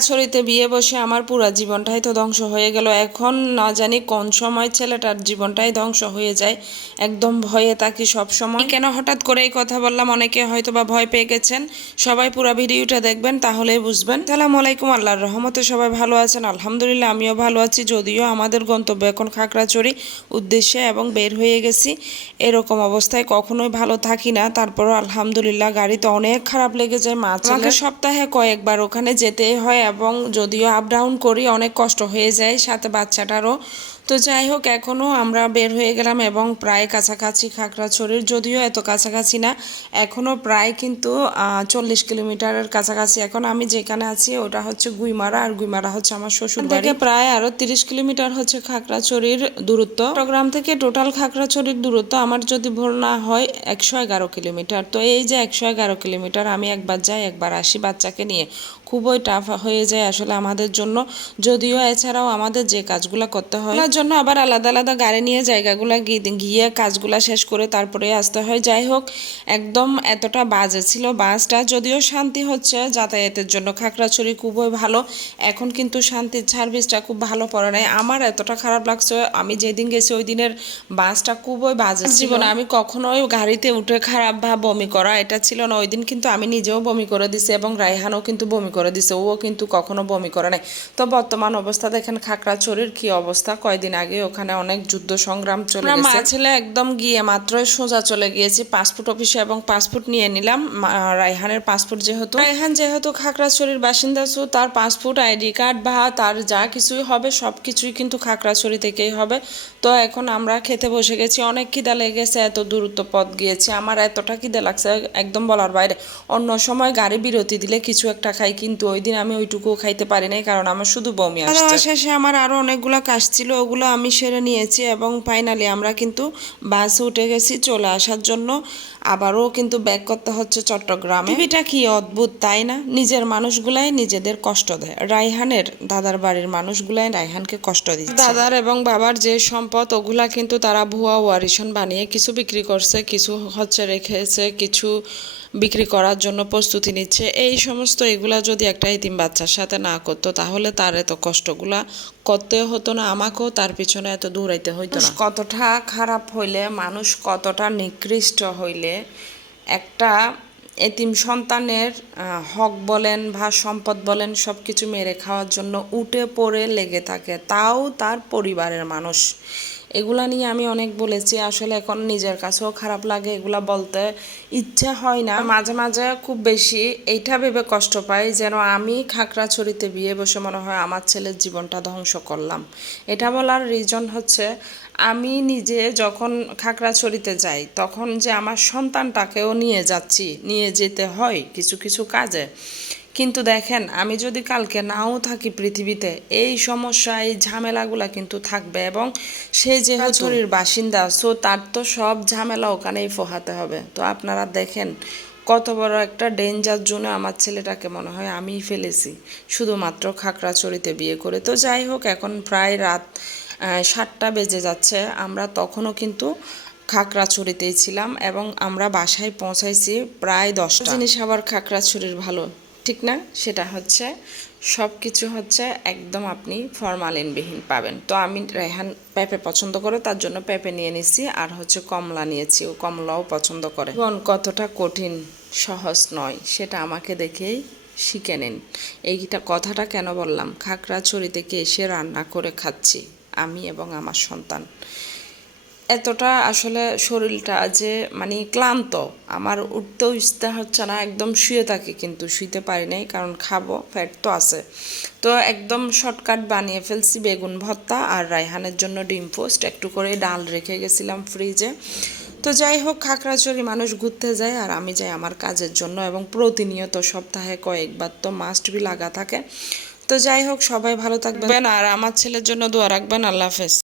ছড়িতে বিয়ে বসে আমার পুরা জীবনটাই তো ধ্বংস হয়ে গেল। এখন না জানি কোন সময় ছেলেটার জীবনটাই ধ্বংস হয়ে যায়। একদম ভয়ে থাকি সব সময় কেন হঠাৎ করে এই কথা বললাম? অনেকে হয়তো বা ভয় পেয়ে গেছেন। সবাই পুরা ভিডিওটা দেখবেন তাহলেই বুঝবেন। সালাম আলাইকুম আল্লাহর রহমতে সবাই ভালো আছেন। আলহামদুলিল্লাহ আমিও ভালো আছি। যদিও আমাদের গন্তব্য এখন খাগড়াছড়ি উদ্দেশ্যে এবং বের হয়ে গেছি। এরকম অবস্থায় কখনোই ভালো থাকি না। তারপরও আলহামদুলিল্লাহ গাড়িতে অনেক খারাপ লেগে যায়। মা আমাকে সপ্তাহে কয়েকবার ওখানে যেতেই হয়। এবং যদিও আপ ডাউন করি অনেক কষ্ট হয়ে যায় সাথে বাচ্চাটারও তো যাই হোক এখনও আমরা বের হয়ে গেলাম এবং প্রায় কাছাকাছি খাগড়াছড়ির যদিও এত কাছাকাছি না এখনও প্রায় কিন্তু চল্লিশ কিলোমিটারের কাছাকাছি। এখন আমি যেখানে আছি ওটা হচ্ছে গুইমারা আর গুইমারা হচ্ছে আমার শ্বশুর থেকে প্রায় আরও তিরিশ কিলোমিটার হচ্ছে খাগড়াছড়ির দূরত্ব। চট্টগ্রাম থেকে টোটাল খাগড়াছড়ির দূরত্ব আমার যদি ভুল না হয় একশো এগারো কিলোমিটার। তো এই যে একশো এগারো কিলোমিটার আমি একবার যাই একবার আসি বাচ্চাকে নিয়ে। খুবই টাফ হয়ে যায় আসলে আমাদের জন্য। যদিও এছাড়াও আমাদের যে কাজগুলো করতে হয় জন্য আবার আলাদা আলাদা গাড়ি নিয়ে জায়গাগুলো গিয়ে কাজগুলো শেষ করে তারপরে আসতে হয়। যাই হোক একদম এতটা বাজে ছিল বাসটা। যদিও শান্তি হচ্ছে যাতায়াতের জন্য খাগড়াছড়ি খুবই ভালো। এখন কিন্তু শান্তির সার্ভিসটা খুব ভালো পড়ে নাই। আমার এতটা খারাপ লাগছে আমি যেদিন গেছি ওই দিনের বাসটা খুবই বাজে জীবনে আমি কখনোই গাড়িতে উঠে খারাপ বা বমি করা এটা ছিল না। ওই দিন কিন্তু আমি নিজেও বমি করে দিছি এবং রায়হানও কিন্তু বমি করে দিছে। ও কিন্তু কখনো বমি করে নাই। তো বর্তমান অবস্থা দেখেন খাগড়াছড়ির কি অবস্থা? কয়দিন আগে ওখানে অনেক যুদ্ধ সংগ্রাম চলে গেছে। মা ছেলে একদম গিয়ে মাত্রই সোজা চলে গিয়েছি পাসপোর্ট অফিসে এবং পাসপোর্ট নিয়ে নিলাম। রায়হানের পাসপোর্ট যেহেতু। রায়হান যেহেতু খাগড়াছড়ির বাসিন্দা সু তার পাসপোর্ট আইডি কার্ড বা তার যা কিছুই হবে সব কিছুই কিন্তু খাগড়াছড়ি থেকেই হবে। তো এখন আমরা খেতে বসে গেছি অনেক খিদা লেগেছে এত দূরত্ব পথ গিয়েছে আমার এতটা খিদে লাগছে একদম বলার বাইরে। অন্য সময় গাড়ি বিরতি দিলে কিছু একটা খাই কিন্তু ওই দিন আমি ওইটুকুও খাইতে পারি নাই কারণ আমার শুধু বমি আসছে। শেষে আমার আরও অনেকগুলো কাজ ছিল ওগুলো আমি সেরে নিয়েছি এবং ফাইনালি আমরা কিন্তু বাসে উঠে গেছি চলে আসার জন্য। আবারও কিন্তু ব্যাক করতে হচ্ছে চট্টগ্রামে। এটা কি অদ্ভুত তাই না? নিজের মানুষগুলাই নিজেদের কষ্ট দেয়। রাইহানের দাদার বাড়ির মানুষগুলাই রাইহানকে কষ্ট দিচ্ছে। দাদার এবং বাবার যে সম্পদ ওগুলা কিন্তু তারা ভুয়া ওয়ারিশন বানিয়ে কিছু বিক্রি করছে কিছু হচ্ছে রেখেছে কিছু বিক্রি করার জন্য প্রস্তুতি নিচ্ছে। এই সমস্ত এগুলা যদি একটা ইতিম বাচ্চার সাথে না করতো তাহলে তার এত কষ্টগুলা করতে হতো না আমাকেও তার পিছনে এত দৌড়াইতে হইতো না। কতটা খারাপ হইলে মানুষ কতটা নিকৃষ্ট হইলে একটা এতিম সন্তানের হক বলেন বা সম্পদ বলেন সব কিছু মেরে খাওয়ার জন্য উঠে পড়ে লেগে থাকে তাও তার পরিবারের মানুষ। এগুলা নিয়ে আমি অনেক বলেছি, আসলে এখন নিজের কাছেও খারাপ লাগে এগুলা বলতে। ইচ্ছা হয় না। মাঝে মাঝে খুব বেশি এইটা ভেবে কষ্ট পাই যেন আমি খাগড়াছড়িতে বিয়ে বসে মনে হয় আমার ছেলের জীবনটা ধ্বংস করলাম। এটা বলার রিজন হচ্ছে আমি নিজে যখন খাগড়াছড়িতে যাই তখন যে আমার সন্তানটাকেও নিয়ে যাচ্ছি, নিয়ে যেতে হয় কিছু কিছু কাজে। কিন্তু দেখেন আমি যদি কালকে নাও থাকি পৃথিবীতে এই সমস্যা এই ঝামেলাগুলা কিন্তু থাকবে এবং সে যে হচুরির বাসিন্দা সো তার তো সব ঝামেলা ওখানেই ফোহাতে হবে। তো আপনারা দেখেন কত বড় একটা ডেঞ্জার জোনে আমার ছেলেটাকে মনে হয় আমিই ফেলেছি। শুধুমাত্র খাগড়াছড়িতে বিয়ে করে। তো যাই হোক এখন প্রায় রাত সাতটা বেজে যাচ্ছে। আমরা তখনও কিন্তু খাগড়াছড়িতেই ছিলাম এবং আমরা বাসায় পৌঁছাইছি প্রায় দশটা। জিনিস আবার খাগড়াছড়ির ভালো। ঠিক না, সেটা হচ্ছে সব কিছু হচ্ছে একদম আপনি ফরমালিনবিহীন পাবেন। তো আমি রেহান পেঁপে পছন্দ করে, তার জন্য পেঁপে নিয়ে নিছি আর হচ্ছে কমলা নিয়েছি, ও কমলাও পছন্দ করে। কতটা কঠিন, সহজ নয়, সেটা আমাকে দেখেই শিখে নিন। এইটা কথাটা কেন বললাম? খাগড়াছড়ি থেকে এসে রান্না করে খাচ্ছি আমি এবং আমার সন্তান। এতটা আসলে শরীরটা যে মানে ক্লান্ত, আমার উঠতেও ইচ্ছা হচ্ছে না, একদম শুয়ে থাকি কিন্তু, শুইতে পারি নাই কারণ খাব ফ্যাট তো আছে। তো একদম শর্টকাট বানিয়ে ফেলছি, বেগুন ভর্তা আর রায়হানের জন্য ডিম পোস্ট, একটু করে ডাল রেখে গেছিলাম ফ্রিজে তো যাই হোক, খাগড়াছড়ি মানুষ ঘুরতে যায় আর আমি যাই আমার কাজের জন্য এবং প্রতিনিয়ত সপ্তাহে কয়েকবার তো মাস্ট বি লাগা থাকে। তো যাই হোক, সবাই ভালো থাকবেন আর আমার ছেলের জন্য দোয়া রাখবেন, আল্লাহ হাফেজ।